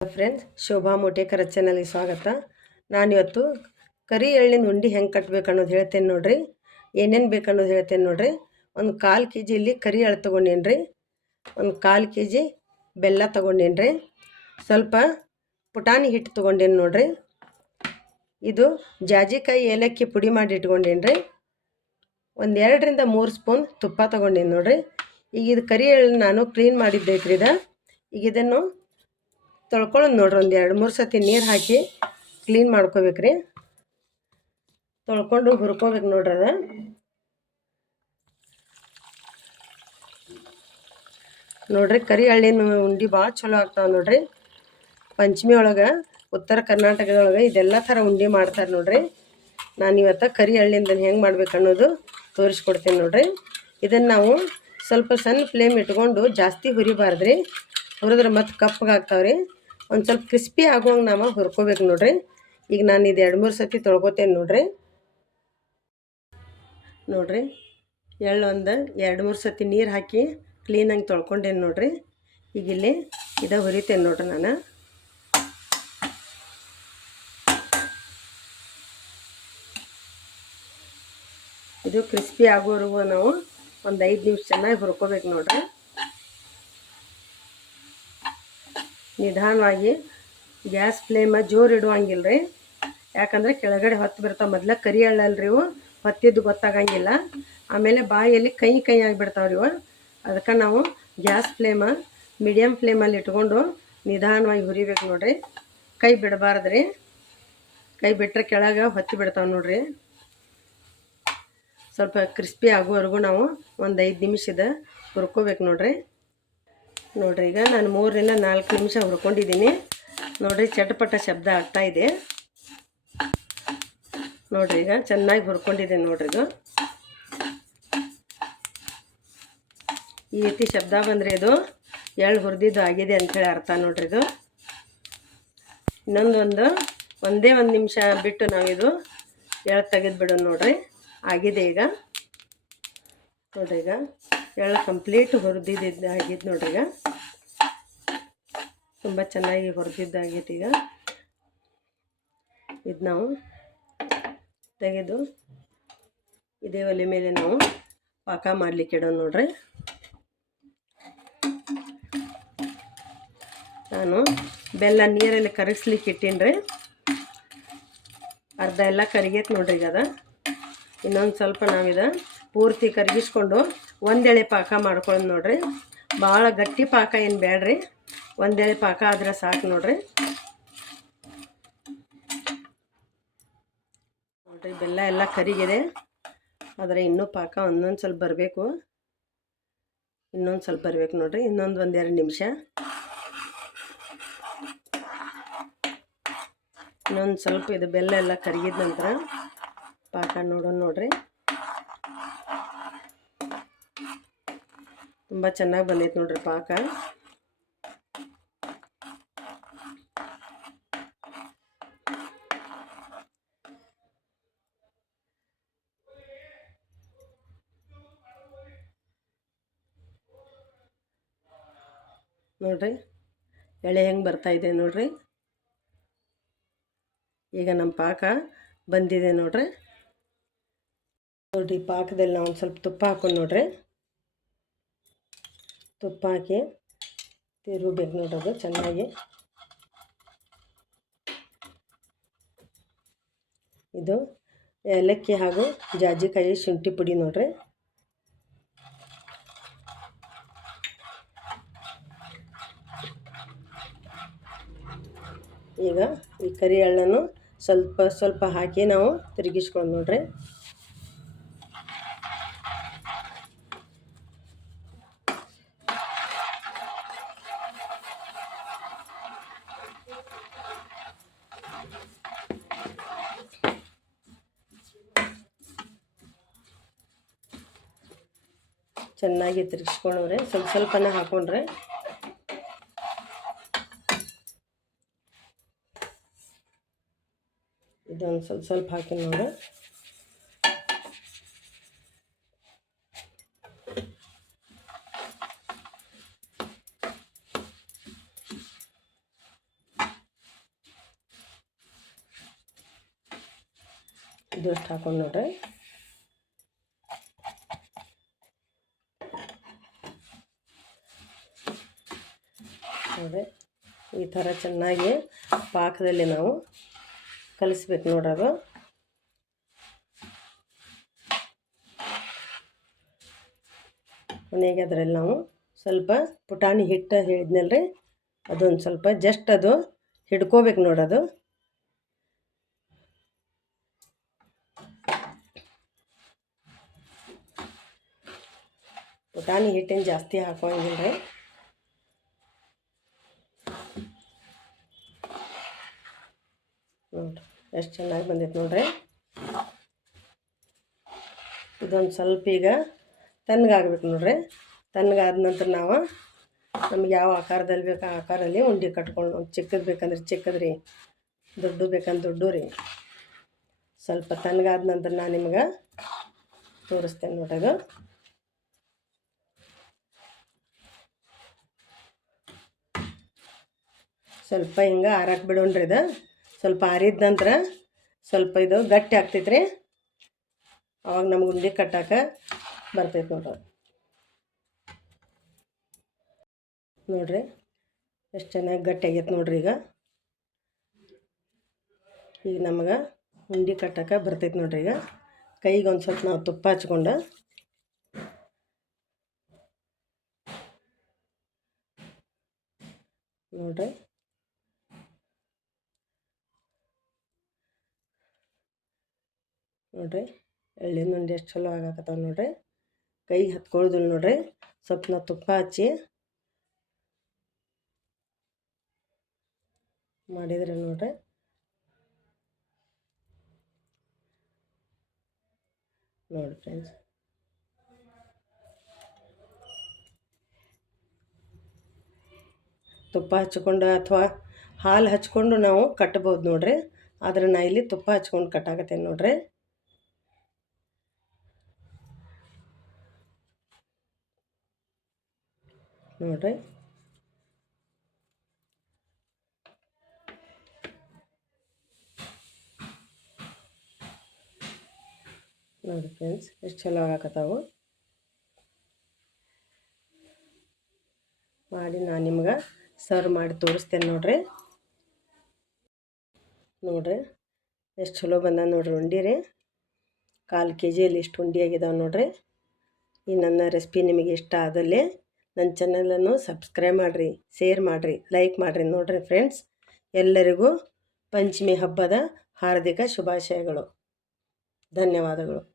Friends Shobha ಮೋಟೇಕರ ಚಾನಲ್ಗೆ ಸ್ವಾಗತ. ನಾನಿವತ್ತು ಕರಿ ಎಳ್ಳಿನ ಉಂಡೆ ಹೆಂಗೆ ಕಟ್ಬೇಕು ಅನ್ನೋದು ಹೇಳ್ತೇನೆ ನೋಡ್ರಿ. ಏನೇನು ಬೇಕು ಅನ್ನೋದು ಹೇಳ್ತೇನೆ ನೋಡ್ರಿ. ಒಂದು ಕಾಲು ಕೆ ಜಿ ಇಲ್ಲಿ ಕರಿ ಎಳ್ಳು ತೊಗೊಂಡೇನು ರೀ ಒಂದು ಕಾಲು ಕೆ ಜಿ ಬೆಲ್ಲ ತೊಗೊಂಡೇನು ರೀ ಸ್ವಲ್ಪ ಪುಟಾಣಿ ಹಿಟ್ಟು ತೊಗೊಂಡೇನು ನೋಡ್ರಿ. ಇದು ಜಾಜಿಕಾಯಿ ಏಲಕ್ಕಿ ಪುಡಿ ಮಾಡಿ ಇಟ್ಕೊಂಡೇನು ರೀ ಒಂದು ಎರಡರಿಂದ ಮೂರು ಸ್ಪೂನ್ ತುಪ್ಪ ತೊಗೊಂಡೇನು ನೋಡ್ರಿ. ಈಗ ಇದು ಕರಿ ಎಳ್ಳು ನಾನು ಕ್ಲೀನ್ ಮಾಡಿದ್ದೈತ್ರಿ ಇದು. ಈಗ ಇದನ್ನು ತೊಳ್ಕೊಳ್ಳೋದು ನೋಡ್ರಿ ಒಂದು ಎರಡು ಮೂರು ಸತಿ ನೀರು ಹಾಕಿ ಕ್ಲೀನ್ ಮಾಡ್ಕೋಬೇಕ್ರಿ. ತೊಳ್ಕೊಂಡು ಹುರ್ಕೋಬೇಕು ನೋಡ್ರಿ ಅದು. ನೋಡ್ರಿ ಕರಿ ಹಳ್ಳಿನ ಉಂಡೆ ಭಾಳ ಚಲೋ ಆಗ್ತಾವೆ ನೋಡ್ರಿ. ಪಂಚಮಿ ಒಳಗೆ, ಉತ್ತರ ಕರ್ನಾಟಕದೊಳಗೆ ಇದೆಲ್ಲ ಥರ ಉಂಡೆ ಮಾಡ್ತಾರೆ ನೋಡ್ರಿ. ನಾನು ಇವತ್ತು ಕರಿ ಹಳ್ಳಿಂದ ಹೆಂಗೆ ಮಾಡ್ಬೇಕು ಅನ್ನೋದು ತೋರಿಸ್ಕೊಡ್ತೀನಿ ನೋಡ್ರಿ. ಇದನ್ನು ನಾವು ಸ್ವಲ್ಪ ಸಣ್ಣ ಫ್ಲೇಮ್ ಇಟ್ಕೊಂಡು ಜಾಸ್ತಿ ಹುರಿಬಾರ್ದ್ರಿ. ಹುರಿದ್ರೆ ಮತ್ತೆ ಕಪ್ಪಗಾಗ್ತಾವ್ರಿ ಒಂದು ಸ್ವಲ್ಪ ಕ್ರಿಸ್ಪಿ ಆಗುವಂಗೆ ನಾವು ಹುರ್ಕೋಬೇಕು ನೋಡ್ರಿ. ಈಗ ನಾನು ಇದು ಎರಡು ಮೂರು ಸತಿ ತೊಳ್ಕೊತೇನೆ ನೋಡ್ರಿ. ನೋಡ್ರಿ, ಎಳ್ಳು ಒಂದು ಎರಡು ಮೂರು ಸತಿ ನೀರು ಹಾಕಿ ಕ್ಲೀನಾಗಿ ತೊಳ್ಕೊಂಡೇನು ನೋಡ್ರಿ. ಈಗ ಇಲ್ಲಿ ಇದ ಹುರಿತೇನೆ ನೋಡ್ರಿ ನಾನು. ಇದು ಕ್ರಿಸ್ಪಿ ಆಗೋವರೆಗೂ ನಾವು ಒಂದು ಐದು ನಿಮಿಷ ಚೆನ್ನಾಗಿ ಹುರ್ಕೋಬೇಕು ನೋಡ್ರಿ. ನಿಧಾನವಾಗಿ ಗ್ಯಾಸ್ ಫ್ಲೇಮ ಜೋರು ಇಡುವಂಗಿಲ್ಲ ರೀ ಯಾಕಂದ್ರೆ ಕೆಳಗಡೆ ಹೊತ್ತು ಬಿಡ್ತಾವೆ ಮೊದಲ ಕರಿ ರೀ ಇವು, ಹೊತ್ತಿದ್ದು ಗೊತ್ತಾಗಂಗಿಲ್ಲ. ಆಮೇಲೆ ಬಾಯಲ್ಲಿ ಕೈ ಕೈ ಆಗಿಬಿಡ್ತಾವ್ರಿ ಇವು. ಅದಕ್ಕೆ ನಾವು ಗ್ಯಾಸ್ ಫ್ಲೇಮ ಮೀಡಿಯಮ್ ಫ್ಲೇಮಲ್ಲಿ ಇಟ್ಕೊಂಡು ನಿಧಾನವಾಗಿ ಹುರಿಬೇಕು ನೋಡ್ರಿ. ಕೈ ಬಿಡಬಾರ್ದು ರೀ ಕೈ ಬಿಟ್ಟರೆ ಕೆಳಗೆ ಹೊತ್ತಿ ಬಿಡ್ತಾವೆ ನೋಡ್ರಿ. ಸ್ವಲ್ಪ ಕ್ರಿಸ್ಪಿ ಆಗುವವರೆಗೂ ನಾವು ಒಂದು ಐದು ನಿಮಿಷದ ಹುರ್ಕೋಬೇಕು ನೋಡ್ರಿ. ನೋಡ್ರಿ, ಈಗ ನಾನು ಮೂರರಿಂದ ನಾಲ್ಕು ನಿಮಿಷ ಹುರ್ಕೊಂಡಿದ್ದೀನಿ. ನೋಡ್ರಿ, ಚಟಪಟ ಶಬ್ದ ಆಗ್ತಾ ಇದೆ. ನೋಡ್ರಿ, ಈಗ ಚೆನ್ನಾಗಿ ಹುರ್ಕೊಂಡಿದೆ ನೋಡ್ರಿ ಇದು. ಈ ರೀತಿ ಶಬ್ದ ಬಂದರೆ ಇದು ಎಳ್ಳು ಹುರಿದಿದ್ದು ಆಗಿದೆ ಅಂಥೇಳಿ ಅರ್ಥ ನೋಡ್ರಿ ಇದು. ಇನ್ನೊಂದು ಒಂದು ಒಂದೇ ನಿಮಿಷ ಬಿಟ್ಟು ನಾವಿದು ಎಳ್ಳು ತೆಗೆದು ಬಿಡೋಣ ನೋಡ್ರಿ. ಆಗಿದೆ ಈಗ. ನೋಡ್ರಿ ಈಗ. ಎಳ್ಳು ಕಂಪ್ಲೀಟ್ ಹುರಿದಿದ್ದು ಆಗಿದ್ದು ನೋಡ್ರಿ ಈಗ ತುಂಬ ಚೆನ್ನಾಗಿ ಹುರಿದಿದ್ದಾಗೈತೆ ಈಗ. ಇದು ನಾವು ತೆಗೆದು ಇದೇ ಒಲೆ ಮೇಲೆ ನಾವು ಪಾಕ ಮಾಡಲಿಕ್ಕೆ ಇಡೋಣ ನೋಡ್ರಿ. ನಾನು ಬೆಲ್ಲ ನೀರಲ್ಲಿ ಕರಗಿಸ್ಲಿಕ್ಕೆ ಇಟ್ಟೀನಿ ಅರ್ಧ ಎಲ್ಲ ಕರಿಗೈತೆ ನೋಡ್ರಿ ಈಗ ಅದ. ಇನ್ನೊಂದು ಸ್ವಲ್ಪ ನಾವಿದ ಪೂರ್ತಿ ಕರಗಿಸ್ಕೊಂಡು ಒಂದೆಳೆ ಪಾಕ ಮಾಡ್ಕೊಂಡು ನೋಡ್ರಿ. ಭಾಳ ಗಟ್ಟಿ ಪಾಕ ಏನು ಬೇಡ್ರಿ ಒಂದೆಳೆ ಪಾಕ ಆದ್ರೆ ಸಾಕು ನೋಡ್ರಿ. ನೋಡ್ರಿ, ಬೆಲ್ಲ ಎಲ್ಲ ಕರಿಗಿದೆ. ಆದರೆ ಇನ್ನೂ ಪಾಕ ಒಂದೊಂದು ಸ್ವಲ್ಪ ಬರಬೇಕು. ಇನ್ನೊಂದು ಸ್ವಲ್ಪ ಬರಬೇಕು ನೋಡ್ರಿ, ಇನ್ನೊಂದು ಒಂದೆರಡು ನಿಮಿಷ. ಇನ್ನೊಂದು ಸ್ವಲ್ಪ ಇದು ಬೆಲ್ಲ ಎಲ್ಲ ಕರಗಿದ ನಂತರ ಪಾಕ ನೋಡೋಣ ನೋಡ್ರಿ. ತುಂಬ ಚೆನ್ನಾಗಿ ಬಂದೈತೆ ನೋಡ್ರಿ ಪಾಕ. ನೋಡ್ರಿ, ಎಳೆ ಹೆಂಗೆ ಬರ್ತಾ ಇದೆ ನೋಡ್ರಿ. ಈಗ ನಮ್ಮ ಪಾಕ ಬಂದಿದೆ ನೋಡ್ರಿ. ನೋಡ್ರಿ, ಪಾಕದಲ್ಲಿ ನಾವು ಒಂದು ಸ್ವಲ್ಪ ತುಪ್ಪ ಹಾಕೊಂಡು ನೋಡ್ರಿ. ತುಪ್ಪ ಹಾಕಿ ತಿರುಗಬೇಕು ನೋಡೋದು ಚೆನ್ನಾಗಿ. ಇದು ಏಲಕ್ಕಿ ಹಾಗೂ ಜಾಜಿಕಾಯಿ ಶುಂಠಿ ಪುಡಿ ನೋಡ್ರಿ. ಈಗ ಈ ಕರಿ ಎಳ್ಳನ್ನು ಸ್ವಲ್ಪ ಸ್ವಲ್ಪ ಹಾಕಿ ನಾವು ತಿರುಗಿಸ್ಕೊಂಡು ನೋಡ್ರಿ. ಚೆನ್ನಾಗಿ ತಿರುಗಿಸ್ಕೊಂಡವ್ರೆ ಸ್ವಲ್ಪ ಸ್ವಲ್ಪನೇ ಹಾಕೊಂಡ್ರೆ ಇದೊಂದು ಸ್ವಲ್ಪ ಸ್ವಲ್ಪ ಹಾಕಿ ನೋಡಿ. ಇದಷ್ಟು ಹಾಕೊಂಡು ನೋಡ್ರಿ. ನೋಡ್ರಿ ಈ ಥರ ಚೆನ್ನಾಗಿ ಪಾಕದಲ್ಲಿ ನಾವು ಕಲಿಸ್ಬೇಕು ನೋಡೋದು ಅದು ಕೊನೆಗೆ ಅದರಲ್ಲಿ ನಾವು ಸ್ವಲ್ಪ ಪುಟಾಣಿ ಹಿಟ್ಟು ಹೇಳಿದ್ನಲ್ಲ ರೀ ಅದೊಂದು ಸ್ವಲ್ಪ ಜಸ್ಟ್ ಅದು ಹಿಡ್ಕೋಬೇಕು ನೋಡೋದು ಪುಟಾಣಿ ಹಿಟ್ಟಿನ ಜಾಸ್ತಿ ಹಾಕೋಂಗಿಲ್ಲ ರೀ ನೋಡಿರಿ ಎಷ್ಟು ಚೆನ್ನಾಗಿ ಬಂದಿತ್ತು ನೋಡ್ರಿ. ಇದೊಂದು ಸ್ವಲ್ಪ ಈಗ ತಣ್ಣಗಾಗ್ಬೇಕು ನೋಡ್ರಿ. ತಣ್ಣಗಾದ ನಂತರ ನಾವು ನಮ್ಗೆ ಯಾವ ಆಕಾರದಲ್ಲಿ ಬೇಕು ಆ ಆಕಾರದಲ್ಲಿ ಉಂಡೆ ಕಟ್ಕೊಂಡು ಚಿಕ್ಕದು ಬೇಕಂದ್ರೆ ಚಿಕ್ಕದು ರೀ. ದೊಡ್ಡ ಬೇಕಂದ್ರೆ ದೊಡ್ಡ ರೀ. ಸ್ವಲ್ಪ ತಣ್ಣಗಾದ ನಂತರ ನಾನು ನಿಮ್ಗೆ ತೋರಿಸ್ತೇನೆ ನೋಡ್ರಿ ಅದು. ಸ್ವಲ್ಪ ಹಿಂಗೆ ಆರಕ್ಕೆ ಬಿಡೋಣ್ರಿ ಇದು. ಸ್ವಲ್ಪ ಆರಿದ ನಂತರ ಸ್ವಲ್ಪ ಇದು ಗಟ್ಟಿ ಆಗ್ತೈತೆ ರೀ ಅವಾಗ ನಮ್ಗೆ ಉಂಡೆ ಕಟ್ಟಾಕ ಬರ್ತೈತೆ ನೋಡ್ರಿ. ನೋಡ್ರಿ ಎಷ್ಟು ಚೆನ್ನಾಗಿ ಗಟ್ಟಿ ಆಗೈತೆ ನೋಡ್ರಿ ಈಗ. ಈಗ ನಮಗೆ ಉಂಡೆ ಕಟ್ಟಕ್ಕೆ ಬರ್ತೈತೆ ನೋಡ್ರಿ ಈಗ. ಕೈಗೆ ಒಂದು ಸ್ವಲ್ಪ ನಾವು ತುಪ್ಪ ಹಚ್ಕೊಂಡು ನೋಡ್ರಿ. ನೋಡ್ರಿ ಎಳ್ಳಿನ ಉಂಡೆ ಎಷ್ಟು ಚಲೋ ಆಗಾಕತ್ತಾವ ನೋಡ್ರಿ. ಕೈಗೆ ಹತ್ಕೊಳ್ಳೋದಿಲ್ಲ ನೋಡ್ರಿ. ಸ್ವಲ್ಪ ನಾವು ತುಪ್ಪ ಹಚ್ಚಿ ಮಾಡಿದ್ರೆ ನೋಡ್ರಿ. ನೋಡಿ ಫ್ರೆಂಡ್ಸ್. ತುಪ್ಪ ಹಚ್ಕೊಂಡು ಅಥವಾ ಹಾಲು ಹಚ್ಕೊಂಡು ನಾವು ಕಟ್ಬೋದು ನೋಡ್ರಿ. ಆದ್ರೆ ನಾ ಇಲ್ಲಿ ತುಪ್ಪ ಹಚ್ಕೊಂಡು ಕಟ್ಟಾಕತ್ತೇನೆ ನೋಡ್ರಿ. ನೋಡ್ರಿ. ನೋಡಿ ಫ್ರೆಂಡ್ಸ್, ಎಷ್ಟು ಚಲೋ ಆಗಕತ್ತಾವು ಮಾಡಿ ನಾನು ನಿಮ್ಗೆ ಸರ್ವ್ ಮಾಡಿ ತೋರಿಸ್ತೇನೆ ನೋಡ್ರಿ. ನೋಡ್ರಿ, ಎಷ್ಟು ಚಲೋ ಬಂದ ನೋಡ್ರಿ ಉಂಡಿ ರೀ. ಕಾಲು ಕೆ ಜಿಯಲ್ಲಿ ಇಷ್ಟು ಉಂಡಿ ಆಗಿದಾವೆ ನೋಡ್ರಿ. ಈ ನನ್ನ ರೆಸಿಪಿ ನಿಮಗೆ ಇಷ್ಟ ಆದಲ್ಲಿ ನನ್ನ ಚಾನಲನ್ನು ಸಬ್ಸ್ಕ್ರೈಬ್ ಮಾಡಿರಿ, ಶೇರ್ ಮಾಡಿರಿ, ಲೈಕ್ ಮಾಡಿರಿ ನೋಡಿರಿ ಫ್ರೆಂಡ್ಸ್. ಎಲ್ಲರಿಗೂ ಪಂಚಮಿ ಹಬ್ಬದ ಹಾರ್ದಿಕ ಶುಭಾಶಯಗಳು. ಧನ್ಯವಾದಗಳು.